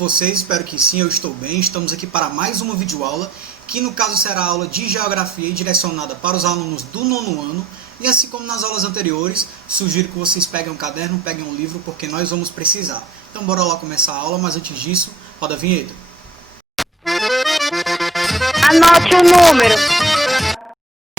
vocês? Espero que sim, eu estou bem. Estamos aqui para mais uma videoaula, que no caso será a aula de Geografia e direcionada para os alunos do nono ano. E assim como nas aulas anteriores, sugiro que vocês peguem um caderno, peguem um livro, porque nós vamos precisar. Então bora lá começar a aula, mas antes disso, roda a vinheta. Anote o número.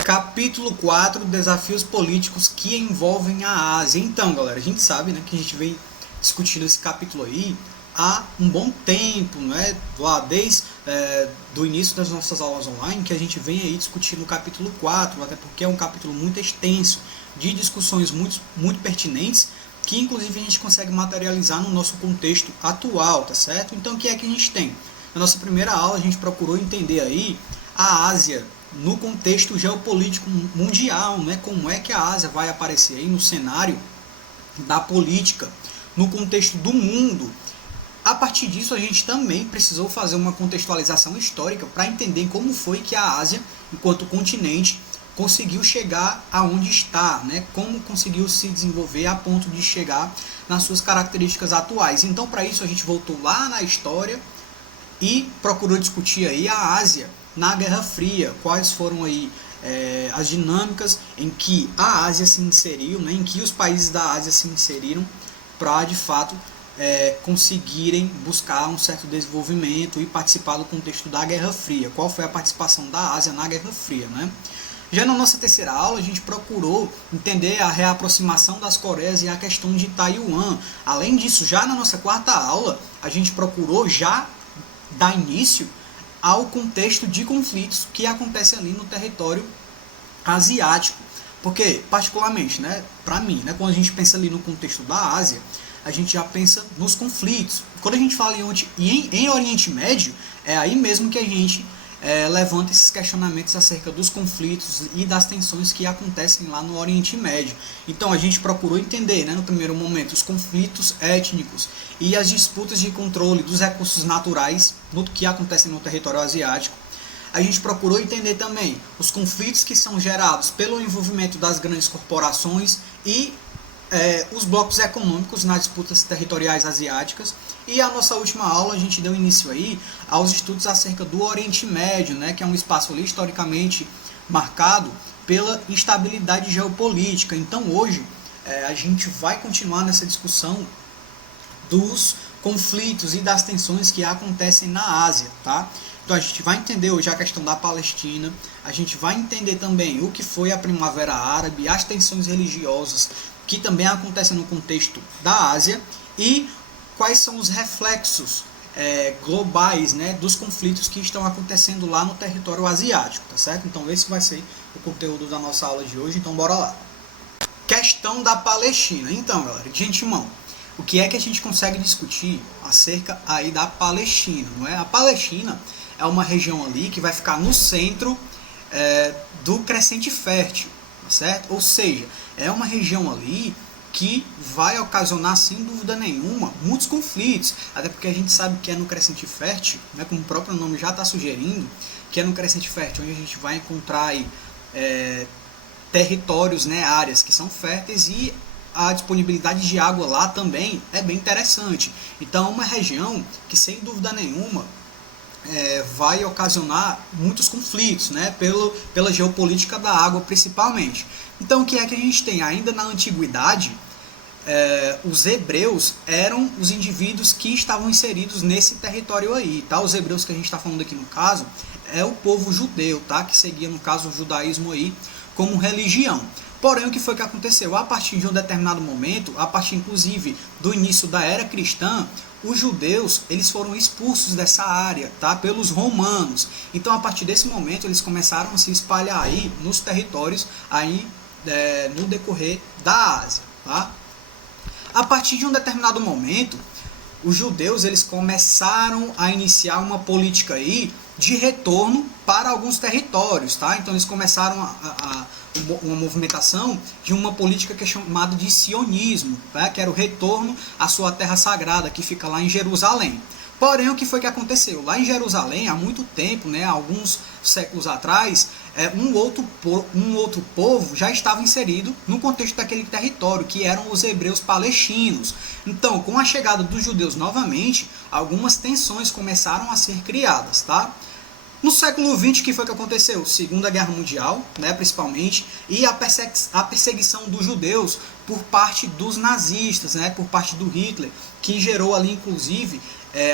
Capítulo 4, Desafios Políticos que envolvem a Ásia. Então, galera, a gente sabe, né, que a gente vem discutindo esse capítulo aí há um bom tempo, né, lá desde do início das nossas aulas online, que a gente vem aí discutindo o capítulo 4, até porque é um capítulo muito extenso, de discussões muito pertinentes, que inclusive a gente consegue materializar no nosso contexto atual, tá certo? Então, o que é que a gente tem? Na nossa primeira aula, a gente procurou entender aí a Ásia no contexto geopolítico mundial, né? Como é que a Ásia vai aparecer aí no cenário da política, no contexto do mundo. A partir disso, a gente também precisou fazer uma contextualização histórica para entender como foi que a Ásia, enquanto continente, conseguiu chegar aonde está, né? Como conseguiu se desenvolver a ponto de chegar nas suas características atuais. Então, para isso, a gente voltou lá na história e procurou discutir aí a Ásia na Guerra Fria, quais foram aí as dinâmicas em que a Ásia se inseriu, né, em que os países da Ásia se inseriram para, de fato, conseguirem buscar um certo desenvolvimento e participar do contexto da Guerra Fria. Qual foi a participação da Ásia na Guerra Fria, né? Já na nossa terceira aula, a gente procurou entender a reaproximação das Coreias e a questão de Taiwan. Além disso, já na nossa quarta aula, a gente procurou já dar início ao contexto de conflitos que acontecem ali no território asiático. Porque, particularmente, né, para mim, né, quando a gente pensa ali no contexto da Ásia, a gente já pensa nos conflitos. Quando a gente fala em Oriente Médio, é aí mesmo que a gente levanta esses questionamentos acerca dos conflitos e das tensões que acontecem lá no Oriente Médio. Então a gente procurou entender, né, no primeiro momento, os conflitos étnicos e as disputas de controle dos recursos naturais que acontecem no território asiático. A gente procurou entender também os conflitos que são gerados pelo envolvimento das grandes corporações e os blocos econômicos nas disputas territoriais asiáticas. E a nossa última aula a gente deu início aí aos estudos acerca do Oriente Médio, né, que é um espaço ali historicamente marcado pela instabilidade geopolítica. Então hoje a gente vai continuar nessa discussão dos conflitos e das tensões que acontecem na Ásia, tá? Então a gente vai entender hoje a questão da Palestina, a gente vai entender também o que foi a Primavera Árabe, as tensões religiosas que também acontecem no contexto da Ásia e quais são os reflexos globais, né, dos conflitos que estão acontecendo lá no território asiático, tá certo? Então esse vai ser o conteúdo da nossa aula de hoje, então bora lá. Questão da Palestina. Então, galera, de antemão, o que é que a gente consegue discutir acerca aí da Palestina, não é? A Palestina é uma região ali que vai ficar no centro do Crescente Fértil, tá certo? Ou seja, é uma região ali que vai ocasionar, sem dúvida nenhuma, muitos conflitos, até porque a gente sabe que é no Crescente Fértil, né, como o próprio nome já está sugerindo, que é no Crescente Fértil onde a gente vai encontrar aí, territórios, né, áreas que são férteis e a disponibilidade de água lá também é bem interessante. Então é uma região que, sem dúvida nenhuma, vai ocasionar muitos conflitos, né, pela geopolítica da água principalmente. Então o que é que a gente tem? Ainda na antiguidade, os hebreus eram os indivíduos que estavam inseridos nesse território aí, tá? Os hebreus que a gente está falando aqui no caso é o povo judeu, tá? Que seguia no caso o judaísmo aí como religião. Porém, o que foi que aconteceu? A partir de um determinado momento, a partir inclusive do início da era cristã, os judeus eles foram expulsos dessa área, tá? Pelos romanos. Então, a partir desse momento, eles começaram a se espalhar aí nos territórios aí, no decorrer da Ásia, tá? A partir de um determinado momento, os judeus eles começaram a iniciar uma política aí de retorno para alguns territórios, tá? Então eles começaram uma movimentação de uma política que é chamada de sionismo, tá? Que era o retorno à sua terra sagrada, que fica lá em Jerusalém. Porém, o que foi que aconteceu? Lá em Jerusalém, há muito tempo, né, alguns séculos atrás, um outro povo já estava inserido no contexto daquele território, que eram os hebreus palestinos. Então, com a chegada dos judeus novamente, algumas tensões começaram a ser criadas, tá? No século XX, o que foi que aconteceu? Segunda Guerra Mundial, né, principalmente, e a perseguição dos judeus por parte dos nazistas, né, por parte do Hitler, que gerou ali, inclusive,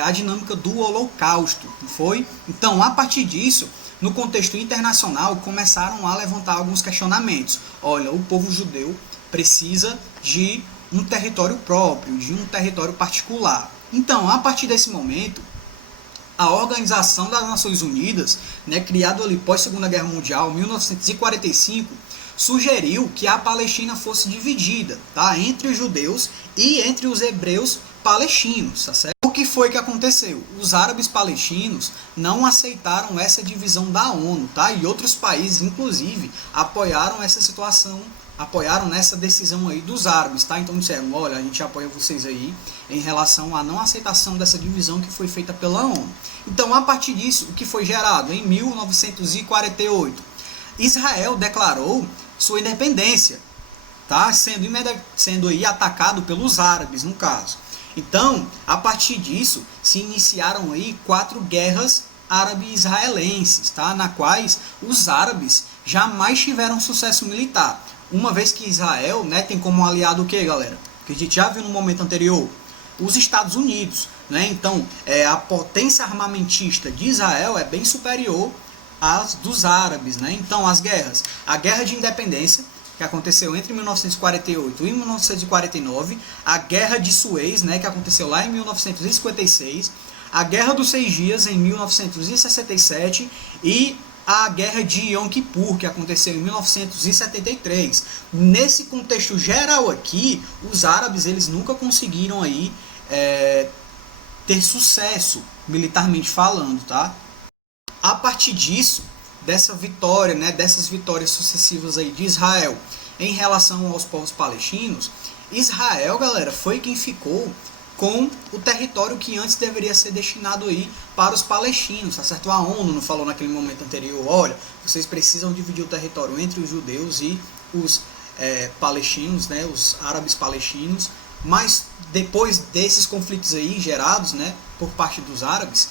a dinâmica do Holocausto, não foi? Então, a partir disso, no contexto internacional, começaram a levantar alguns questionamentos. Olha, o povo judeu precisa de um território próprio, de um território particular. Então, a partir desse momento, a Organização das Nações Unidas, né, criada ali pós Segunda Guerra Mundial, 1945, sugeriu que a Palestina fosse dividida, tá, entre os judeus e entre os hebreus palestinos, tá certo? O que foi que aconteceu? Os árabes palestinos não aceitaram essa divisão da ONU, tá? E outros países, inclusive, apoiaram essa situação, apoiaram nessa decisão aí dos árabes, tá? Então disseram, olha, a gente apoia vocês aí em relação à não aceitação dessa divisão que foi feita pela ONU. Então, a partir disso, o que foi gerado? Em 1948, Israel declarou sua independência, tá? Sendo aí atacado pelos árabes, no caso. Então, a partir disso, se iniciaram aí 4 guerras árabe-israelenses, tá? Na quais os árabes jamais tiveram sucesso militar. Uma vez que Israel, né, tem como aliado o que, galera? Que a gente já viu no momento anterior, os Estados Unidos, né? Então, a potência armamentista de Israel é bem superior às dos árabes, né? Então, as guerras, a Guerra de Independência, que aconteceu entre 1948 e 1949, a Guerra de Suez, né, que aconteceu lá em 1956, a Guerra dos 6 Dias em 1967 e a Guerra de Yom Kippur, que aconteceu em 1973. Nesse contexto geral aqui, os árabes eles nunca conseguiram aí ter sucesso militarmente falando, tá? A partir disso, dessa vitória, né, dessas vitórias sucessivas aí de Israel em relação aos povos palestinos, Israel, galera, foi quem ficou com o território que antes deveria ser destinado aí para os palestinos, tá certo? A ONU não falou naquele momento anterior, olha, vocês precisam dividir o território entre os judeus e os palestinos, né, os árabes palestinos, mas depois desses conflitos aí gerados, né, por parte dos árabes,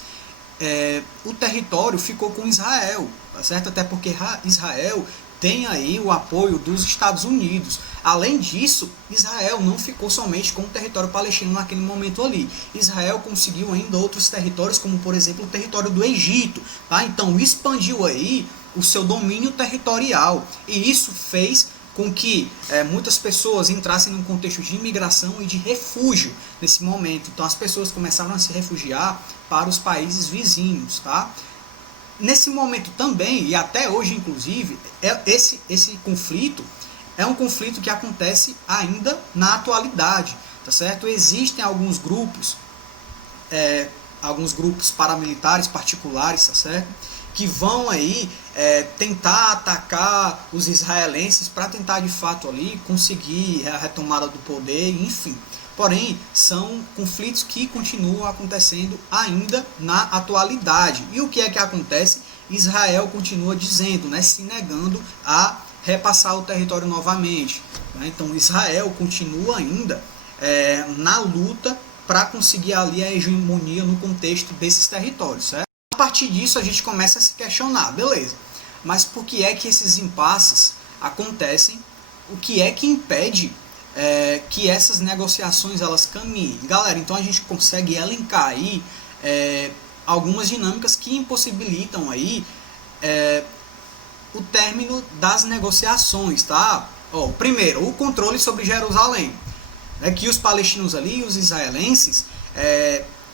o território ficou com Israel, tá certo? Até porque Israel tem aí o apoio dos Estados Unidos. Além disso, Israel não ficou somente com o território palestino naquele momento ali. Israel conseguiu ainda outros territórios, como por exemplo o território do Egito, tá? Então expandiu aí o seu domínio territorial, e isso fez com que muitas pessoas entrassem num contexto de imigração e de refúgio nesse momento. Então as pessoas começaram a se refugiar para os países vizinhos, tá? Nesse momento também, e até hoje inclusive, esse conflito é um conflito que acontece ainda na atualidade, tá certo? Existem alguns grupos paramilitares particulares, tá certo? Que vão aí tentar atacar os israelenses para tentar de fato ali conseguir a retomada do poder, enfim. Porém, são conflitos que continuam acontecendo ainda na atualidade. E o que é que acontece? Israel continua dizendo, né, se negando a repassar o território novamente. Né? Então, Israel continua ainda na luta para conseguir ali a hegemonia no contexto desses territórios, certo? A partir disso, a gente começa a se questionar, beleza, mas por que é que esses impasses acontecem? O que é que impede que essas negociações elas caminhem? Galera, então a gente consegue elencar aí algumas dinâmicas que impossibilitam aí o término das negociações, tá? Primeiro, o controle sobre Jerusalém, né, que os palestinos ali, os israelenses,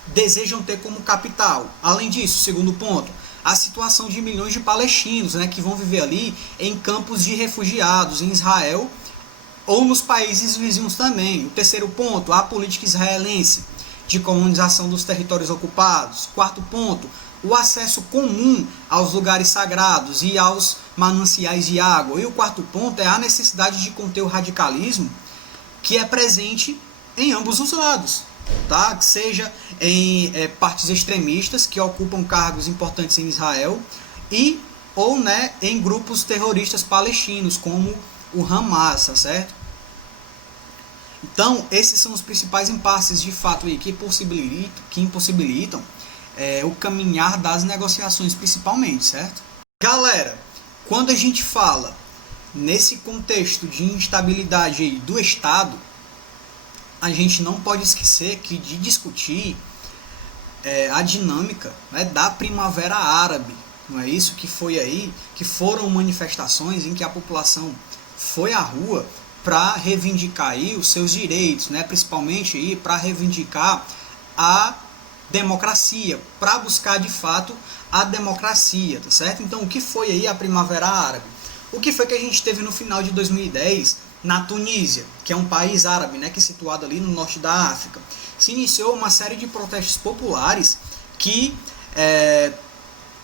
desejam ter como capital. Além disso, segundo ponto, a situação de milhões de palestinos, né, que vão viver ali em campos de refugiados em Israel ou nos países vizinhos também. O terceiro ponto, a política israelense de colonização dos territórios ocupados. Quarto ponto, o acesso comum aos lugares sagrados e aos mananciais de água. E o quarto ponto é a necessidade de conter o radicalismo que é presente em ambos os lados, tá? Seja em partes extremistas que ocupam cargos importantes em Israel ou, né, em grupos terroristas palestinos como o Hamas, tá certo? Então, esses são os principais impasses de fato aí que impossibilitam o caminhar das negociações principalmente, certo? Galera, quando a gente fala nesse contexto de instabilidade aí do Estado, a gente não pode esquecer que de discutir a dinâmica, né, da Primavera Árabe, não é isso? Que foi aí, que foram manifestações em que a população foi à rua para reivindicar aí os seus direitos, né, principalmente aí para reivindicar a democracia, para buscar de fato a democracia, tá certo? Então, o que foi aí a Primavera Árabe? O que foi que a gente teve no final de 2010 na Tunísia, que é um país árabe, né, que é situado ali no norte da África? Se iniciou uma série de protestos populares que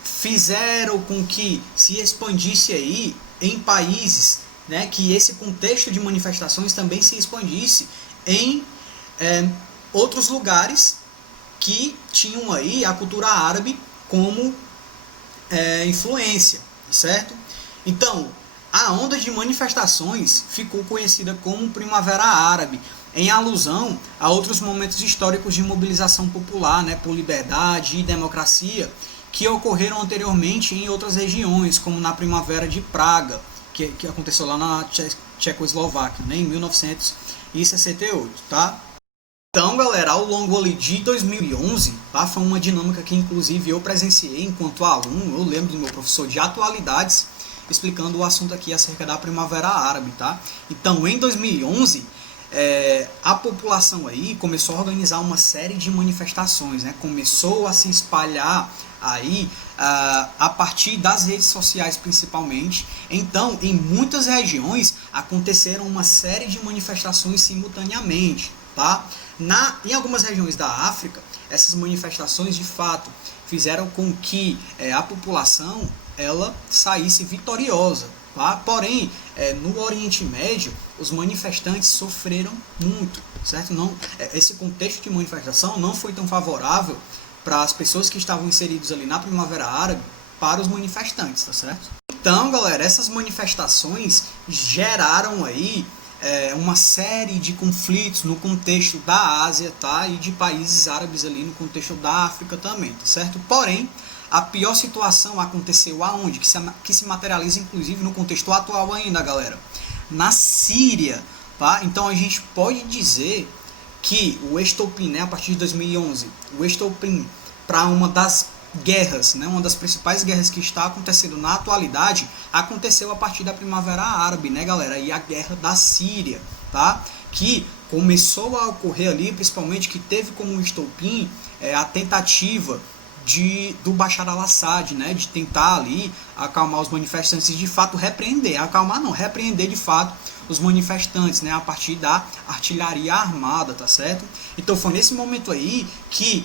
fizeram com que se expandisse aí em países, né, que esse contexto de manifestações também se expandisse em outros lugares que tinham aí a cultura árabe como influência, certo? Então, a onda de manifestações ficou conhecida como Primavera Árabe, em alusão a outros momentos históricos de mobilização popular, né, por liberdade e democracia, que ocorreram anteriormente em outras regiões, como na Primavera de Praga, que aconteceu lá na Tchecoslováquia, né, em 1968, tá? Então, galera, ao longo ali de 2011, tá, foi uma dinâmica que inclusive eu presenciei enquanto aluno. Eu lembro do meu professor de atualidades explicando o assunto aqui acerca da Primavera Árabe, tá? Então, em 2011, a população aí começou a organizar uma série de manifestações, né? Começou a se espalhar aí a partir das redes sociais principalmente. Então, em muitas regiões aconteceram uma série de manifestações simultaneamente, tá? Em algumas regiões da África, essas manifestações de fato fizeram com que a população ela saísse vitoriosa, tá? Porém, no Oriente Médio, os manifestantes sofreram muito, certo? Esse contexto de manifestação não foi tão favorável para as pessoas que estavam inseridas ali na Primavera Árabe, para os manifestantes, tá certo? Então, galera, essas manifestações geraram aí uma série de conflitos no contexto da Ásia, tá? E de países árabes ali no contexto da África também, tá certo? Porém, a pior situação aconteceu aonde? Que se materializa inclusive no contexto atual ainda, galera. Na Síria, tá? Então a gente pode dizer que o estopim, né, a partir de 2011, o estopim para uma das guerras, né, uma das principais guerras que está acontecendo na atualidade, aconteceu a partir da Primavera Árabe, né, galera? E a guerra da Síria, tá? Que começou a ocorrer ali, principalmente que teve como estopim a tentativa do Bashar al-Assad, né, de tentar ali acalmar os manifestantes e de fato repreender de fato os manifestantes, né, a partir da artilharia armada, tá certo? Então foi nesse momento aí que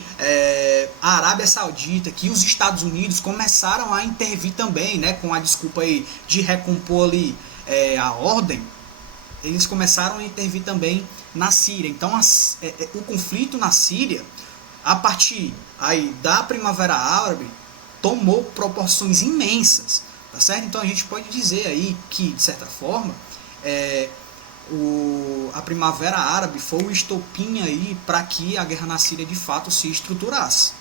a Arábia Saudita, que os Estados Unidos começaram a intervir também, né, com a desculpa aí de recompor ali a ordem. Eles começaram a intervir também na Síria. Então o conflito na Síria, a partir aí da Primavera Árabe, tomou proporções imensas, tá certo? Então a gente pode dizer aí que, de certa forma, a Primavera Árabe foi o estopim aí para que a guerra na Síria de fato se estruturasse.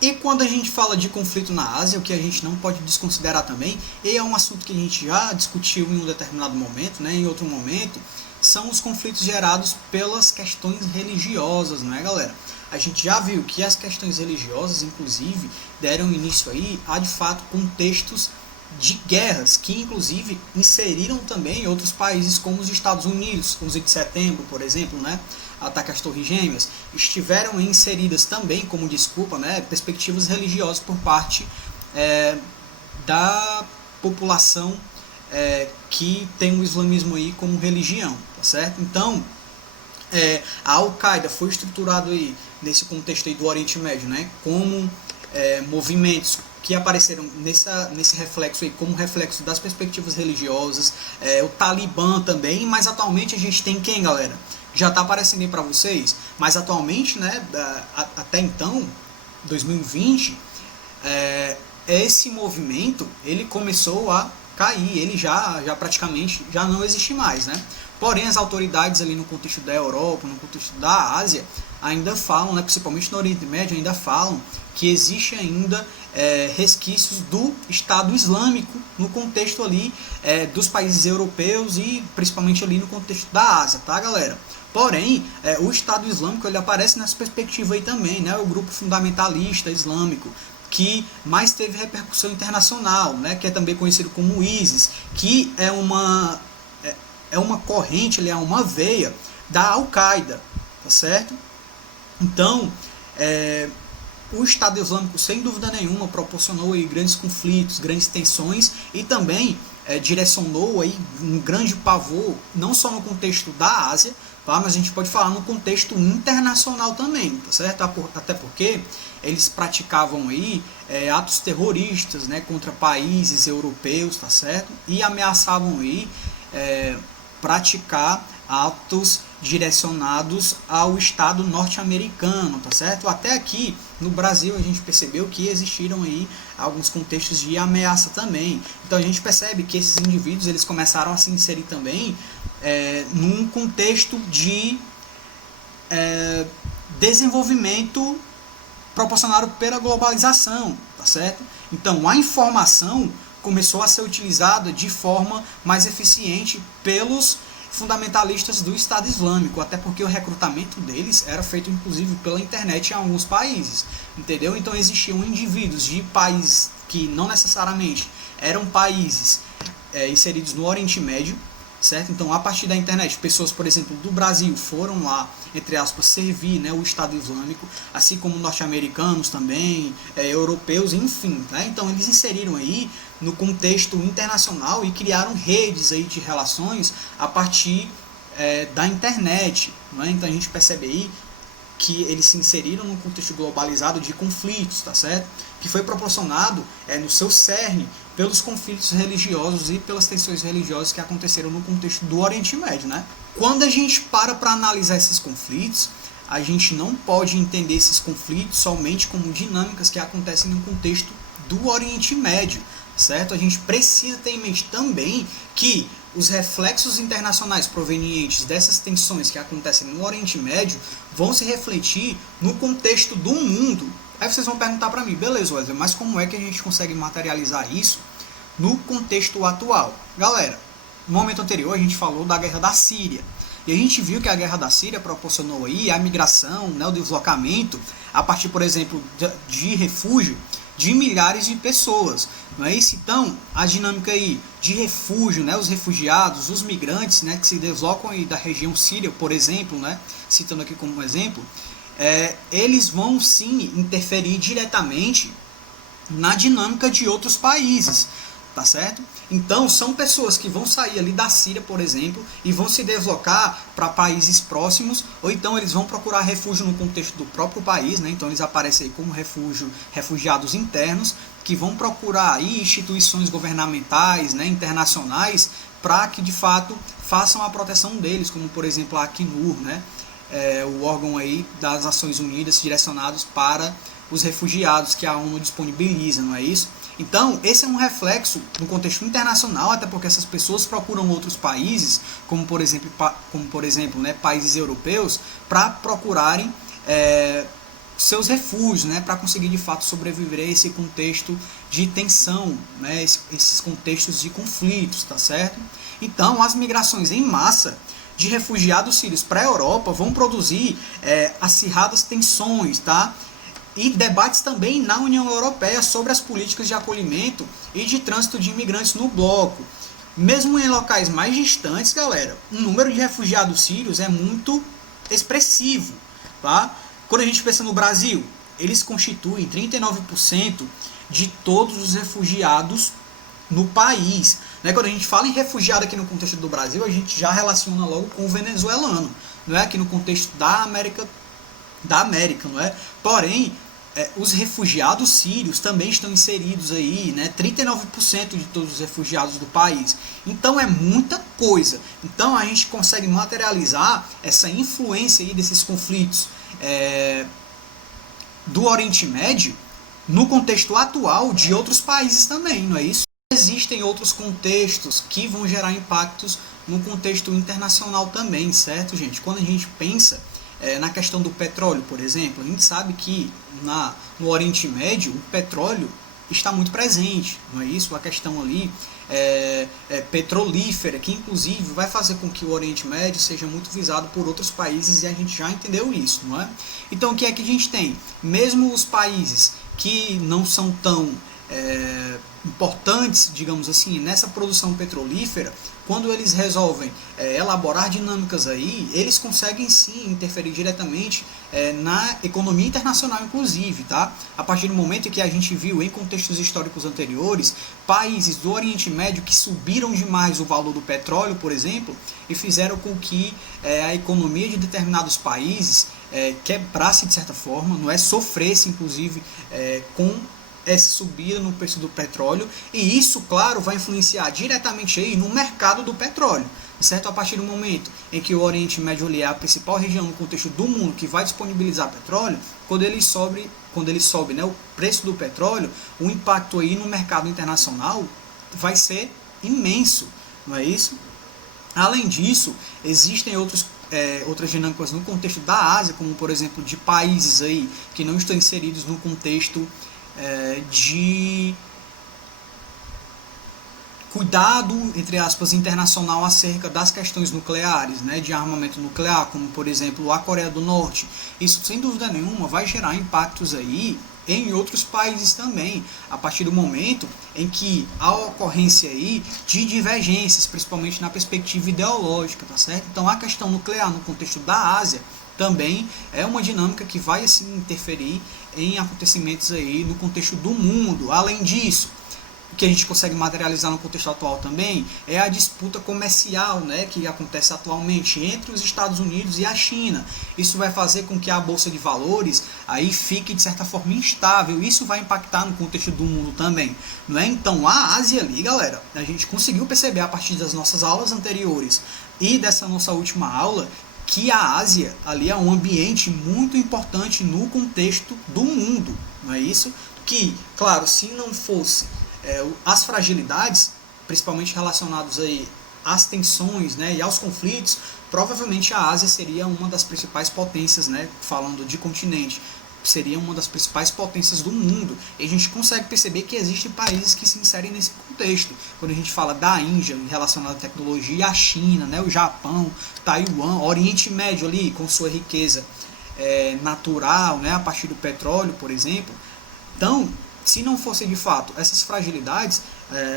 E quando a gente fala de conflito na Ásia, o que a gente não pode desconsiderar também, e é um assunto que a gente já discutiu em um determinado momento, né, em outro momento, são os conflitos gerados pelas questões religiosas, não é, galera? A gente já viu que as questões religiosas, inclusive, deram início aí a, de fato, contextos de guerras, que inclusive inseriram também outros países como os Estados Unidos, 11 de setembro, por exemplo, né? Ataque às Torres Gêmeas, estiveram inseridas também como desculpa, né, perspectivas religiosas por parte da população que tem o islamismo aí como religião, tá certo? Então, a Al-Qaeda foi estruturado aí nesse contexto aí do Oriente Médio, né, como movimentos que apareceram nesse reflexo aí, como reflexo das perspectivas religiosas, o Talibã também, mas atualmente a gente tem quem, galera? A Já está aparecendo aí para vocês, mas atualmente, né, até então, 2020, esse movimento ele começou a cair, ele já praticamente já não existe mais, né? Porém, as autoridades ali no contexto da Europa, no contexto da Ásia, ainda falam, né, principalmente no Oriente Médio, ainda falam que existe ainda resquícios do Estado Islâmico no contexto ali dos países europeus e principalmente ali no contexto da Ásia, tá, galera? Porém, o Estado Islâmico ele aparece nessa perspectiva aí também, né? O grupo fundamentalista islâmico que mais teve repercussão internacional, né? Que é também conhecido como ISIS, que é uma corrente, ele é uma veia da Al-Qaeda, tá certo? Então, o Estado Islâmico, sem dúvida nenhuma, proporcionou aí grandes conflitos, grandes tensões e também direcionou aí um grande pavor, não só no contexto da Ásia, tá? Mas a gente pode falar no contexto internacional também, tá certo? Até porque eles praticavam aí atos terroristas, né, contra países europeus, tá certo? E ameaçavam aí praticar atos direcionados ao Estado norte-americano, tá certo? Até aqui no Brasil a gente percebeu que existiram aí alguns contextos de ameaça também. Então a gente percebe que esses indivíduos eles começaram a se inserir também num contexto de desenvolvimento proporcionado pela globalização, tá certo? Então a informação começou a ser utilizada de forma mais eficiente pelos fundamentalistas do Estado Islâmico, até porque o recrutamento deles era feito inclusive pela internet em alguns países, entendeu? Então existiam indivíduos de países que não necessariamente eram países inseridos no Oriente Médio, certo? Então a partir da internet, pessoas, por exemplo, do Brasil foram lá, entre aspas, servir, né, o Estado Islâmico, assim como norte-americanos também, europeus, enfim, né? Então eles inseriram aí no contexto internacional e criaram redes aí de relações a partir da internet, né? Então a gente percebe aí que eles se inseriram num contexto globalizado de conflitos, tá certo? Que foi proporcionado no seu cerne pelos conflitos religiosos e pelas tensões religiosas que aconteceram no contexto do Oriente Médio, né? Quando a gente para analisar esses conflitos, a gente não pode entender esses conflitos somente como dinâmicas que acontecem no contexto do Oriente Médio, certo? A gente precisa ter em mente também que os reflexos internacionais provenientes dessas tensões que acontecem no Oriente Médio vão se refletir no contexto do mundo. Aí vocês vão perguntar para mim, beleza, Wesley, mas como é que a gente consegue materializar isso no contexto atual? Galera, no momento anterior a gente falou da guerra da Síria. E a gente viu que a guerra da Síria proporcionou aí a migração, né, o deslocamento, a partir, por exemplo, de refúgio de milhares de pessoas, não é isso? Então, a dinâmica aí de refúgio, né, os refugiados, os migrantes, né, que se deslocam aí da região síria, por exemplo, né, citando aqui como exemplo, eles vão sim interferir diretamente na dinâmica de outros países, tá certo? Então, são pessoas que vão sair ali da Síria, por exemplo, e vão se deslocar para países próximos, ou então eles vão procurar refúgio no contexto do próprio país, né? Então eles aparecem aí como refugiados internos, que vão procurar aí instituições governamentais, né, internacionais, para que de fato façam a proteção deles, como por exemplo a Acnur, né? O órgão aí das Nações Unidas direcionados para os refugiados que a ONU disponibiliza, não é isso? Então, esse é um reflexo no contexto internacional, até porque essas pessoas procuram outros países, como por exemplo, né, países europeus, para procurarem seus refúgios, né, para conseguir de fato sobreviver a esse contexto de tensão, né, esses contextos de conflitos, tá certo? Então, as migrações em massa de refugiados sírios para a Europa vão produzir acirradas tensões, tá? E debates também na União Europeia sobre as políticas de acolhimento e de trânsito de imigrantes no bloco. Mesmo em locais mais distantes, galera, o número de refugiados sírios é muito expressivo, tá? Quando a gente pensa no Brasil, eles constituem 39% de todos os refugiados no país, né? Quando a gente fala em refugiado aqui no contexto do Brasil, a gente já relaciona logo com o venezuelano, não é? Aqui no contexto da América, não é? Porém, os refugiados sírios também estão inseridos aí, né? 39% de todos os refugiados do país. Então é muita coisa. Então a gente consegue materializar essa influência aí desses conflitos do Oriente Médio no contexto atual de outros países também, não é isso? Existem outros contextos que vão gerar impactos no contexto internacional também, certo, gente? Quando a gente pensa na questão do petróleo, por exemplo, a gente sabe que no Oriente Médio o petróleo está muito presente, não é isso? A questão ali petrolífera, que inclusive vai fazer com que o Oriente Médio seja muito visado por outros países, e a gente já entendeu isso, não é? Então o que é que a gente tem? Mesmo os países que não são tão importantes, digamos assim, nessa produção petrolífera, quando eles resolvem elaborar dinâmicas aí, eles conseguem sim interferir diretamente na economia internacional, inclusive, tá? A partir do momento em que a gente viu em contextos históricos anteriores, países do Oriente Médio que subiram demais o valor do petróleo, por exemplo, e fizeram com que a economia de determinados países quebrasse de certa forma, não é, sofresse inclusive com essa subida no preço do petróleo, e isso, claro, vai influenciar diretamente aí no mercado do petróleo, certo? A partir do momento em que o Oriente Médio é a principal região no contexto do mundo que vai disponibilizar petróleo, quando ele sobe, né, o preço do petróleo, o impacto aí no mercado internacional vai ser imenso, não é isso? Além disso, existem outras dinâmicas no contexto da Ásia, como por exemplo de países aí que não estão inseridos no contexto de cuidado, entre aspas, internacional acerca das questões nucleares, né, de armamento nuclear, como por exemplo a Coreia do Norte. Isso sem dúvida nenhuma vai gerar impactos aí em outros países também, a partir do momento em que há ocorrência aí de divergências, principalmente na perspectiva ideológica, tá certo? Então a questão nuclear no contexto da Ásia também é uma dinâmica que vai assim interferir em acontecimentos aí no contexto do mundo. Além disso, o que a gente consegue materializar no contexto atual também é a disputa comercial, né, que acontece atualmente entre os Estados Unidos e a China. Isso vai fazer com que a bolsa de valores aí fique de certa forma instável. Isso vai impactar no contexto do mundo também, não é? Então a Ásia ali, galera, a gente conseguiu perceber a partir das nossas aulas anteriores e dessa nossa última aula que a Ásia ali é um ambiente muito importante no contexto do mundo, não é isso? Que, claro, se não fosse as fragilidades, principalmente relacionadas aí às tensões, né, e aos conflitos, provavelmente a Ásia seria uma das principais potências, né, falando de continente, seria uma das principais potências do mundo. E a gente consegue perceber que existem países que se inserem nesse contexto. Quando a gente fala da Índia, relacionada à tecnologia, a China, né, o Japão, Taiwan, Oriente Médio ali, com sua riqueza natural, né, a partir do petróleo, por exemplo. Então, se não fosse de fato essas fragilidades,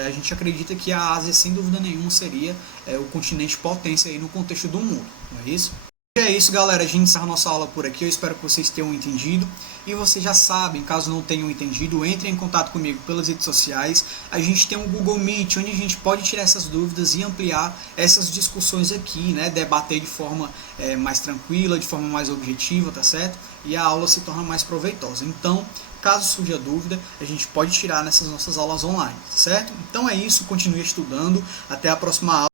a gente acredita que a Ásia, sem dúvida nenhuma, seria o continente potência aí no contexto do mundo, não é isso? E é isso, galera, a gente encerra a nossa aula por aqui. Eu espero que vocês tenham entendido, e vocês já sabem, caso não tenham entendido, entrem em contato comigo pelas redes sociais. A gente tem um Google Meet, onde a gente pode tirar essas dúvidas e ampliar essas discussões aqui, né? Debater de forma mais tranquila, de forma mais objetiva, tá certo? E a aula se torna mais proveitosa. Então, caso surja dúvida, a gente pode tirar nessas nossas aulas online, certo? Então é isso, continue estudando, até a próxima aula.